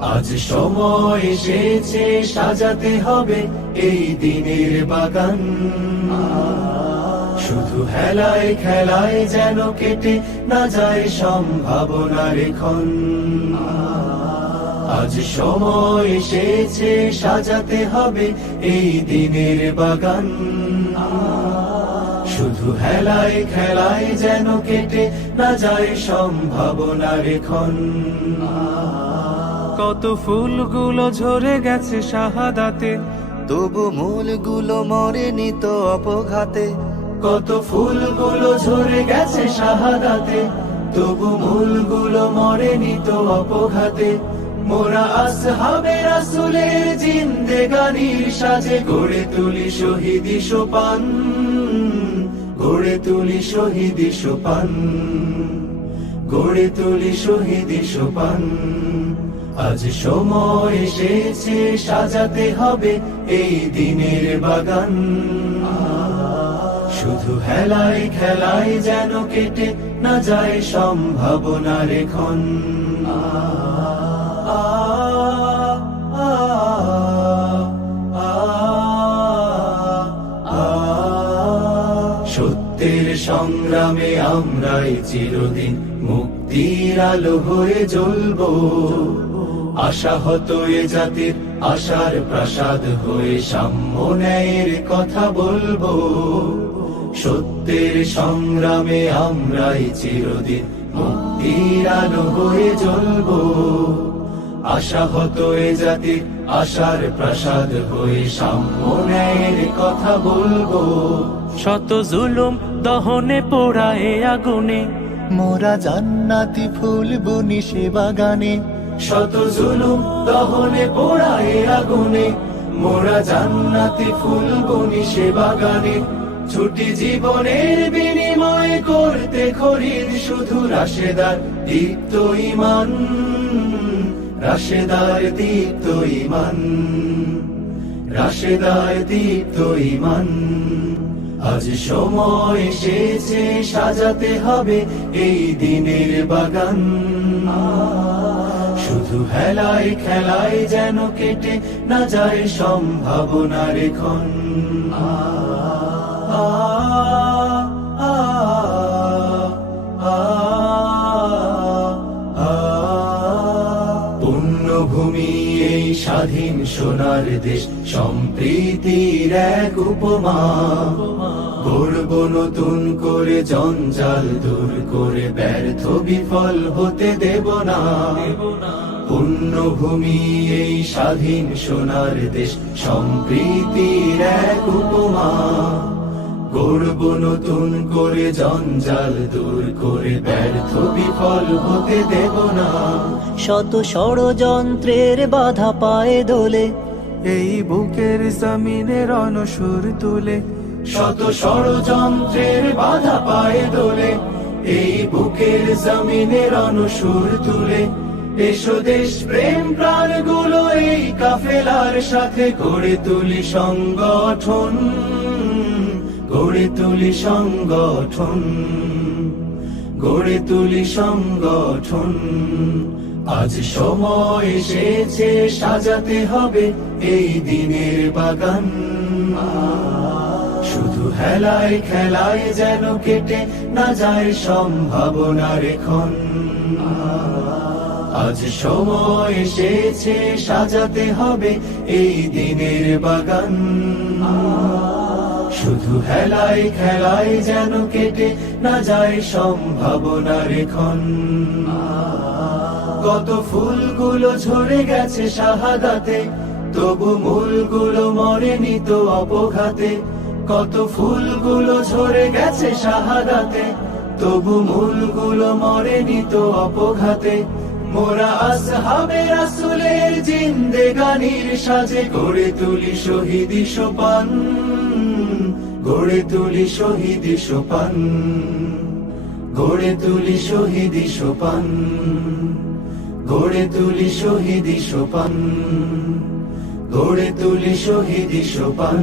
আজ সময় এসেছে সাজাতে হবে এই দিনের বাগান। শুধু হেলায় খেলায় যেন কেটে না যায় সম্ভাবনার ক্ষণ। আজ সময় এসেছে সাজাতে হবে এই দিনের বাগান। শুধু হেলায় খেলায় যেন কেটে না যায় সম্ভাবনার ক্ষণ। কত ফুলগুলো ঝরে গেছে শাহাদাতে, তবু মূলগুলো মরেনি তো অপঘাতে। কত ফুলগুলো ঝরে গেছে শাহাদাতে, তবু মূলগুলো মরেনি তো অপঘাতে। মোরা আসহাবে রাসূলের জিন্দেগানির সাজে গড়ে তুলি শহীদি সোপান, গড়ে তুলি শহীদি সোপান, গড়ে তুলি শহীদি সোপান। আজ সময় এসেছে সাজাতে হবে এই দিনের বাগান। শুধু হেলায় খেলায় যেন কেটে না যায় সম্ভাবনার ক্ষণ। সত্যের সংগ্রামে আমরাই চিরদিন মুক্তির আলো হয়ে জ্বলবো। আশাহত এ জাতির আশার প্রাসাদ হয়ে সাম্য ন্যায়ের কথা বলবো। সত্যের সংগ্রামে আমরাই চিরদিন মুক্তির আলো হয়ে জ্বলবো। আশাহত এ জাতির আশার প্রাসাদ হয়ে সাম্য ন্যায়ের কথা বলবো। শত জুলুম দহনে পোড়ায় আগুনে, মোরা জান্নাতি ফুল বুনি সে বাগানে। শত জুলুম দহনে পোড়ায় আগুনে, মোরা জান্নাতি ফুল বুনি সে বাগানে। ছুটি জীবনের বিনিময় করতে খরিদ শুধু রাশেদার দীপ্ত ঈমান, রাশেদার দীপ্ত ঈমান, রাশেদার দীপ্ত ঈমান। আজ সময় এসেছে সাজাতে হবে এই দিনের বাগান। শুধু হেলায় খেলায় যেন কেটে না যায় সম্ভাবনার ক্ষণ। পুণ্যভূমি এই স্বাধীন সোনার দেশ, সম্প্রীতির এক উপমা। গড়ব নতুন করে জঞ্জাল দূর করে, ব্যর্থ বিফল হতে দেব না। পুণ্যভূমি এই স্বাধীন সোনার দেশ, সম্প্রীতির এক উপমা। গড়ব নতুন করে জঞ্জাল দূর করে, ব্যর্থ বিফল হতে দেব না। শত ষড়যন্ত্রের বাধা পায়ে দোলে, এই বুকের জমিনে রণসুর তুলে। শত ষড়যন্ত্রের বাধা পায়ে দোলে, এই বুকের জমিনে রণসুর তুলে। এসো দেশ প্রেম প্রাণগুলো এই কাফেলার সাথে গড়ে তুলি সংগঠন, গড়ে তুলি সংগঠন, গড়ে তুলি সংগঠন। আজ সময় এসেছে সাজাতে হবে এই দিনের বাগান। শুধু হেলায় খেলায় যেন কেটে না যায় সম্ভাবনার ক্ষণ। আজ সময় এসেছে সাজাতে হবে এই দিনের বাগান। শুধু হেলায় খেলায় যেন কেটে না যায় সম্ভাবনার ক্ষণ। কত ফুলগুলো ঝরে গেছে শাহাদাতে, তবু মূলগুলো মরেনি তো অপঘাতে। কত ফুলগুলো ঝরে গেছে শাহাদাতে, তবু মূলগুলো মরেনি তো অপঘাতে। মোরা আসহাবে রাসূলের জিন্দেগানির সাজে গড়ে তুলি শহীদি সোপান, গড়ে তুলি শহীদি সোপান, গড়ে তুলি শহীদি সোপান, গড়ে তুলি শহীদি সোপান, গড়ে তুলি শহীদি সোপান।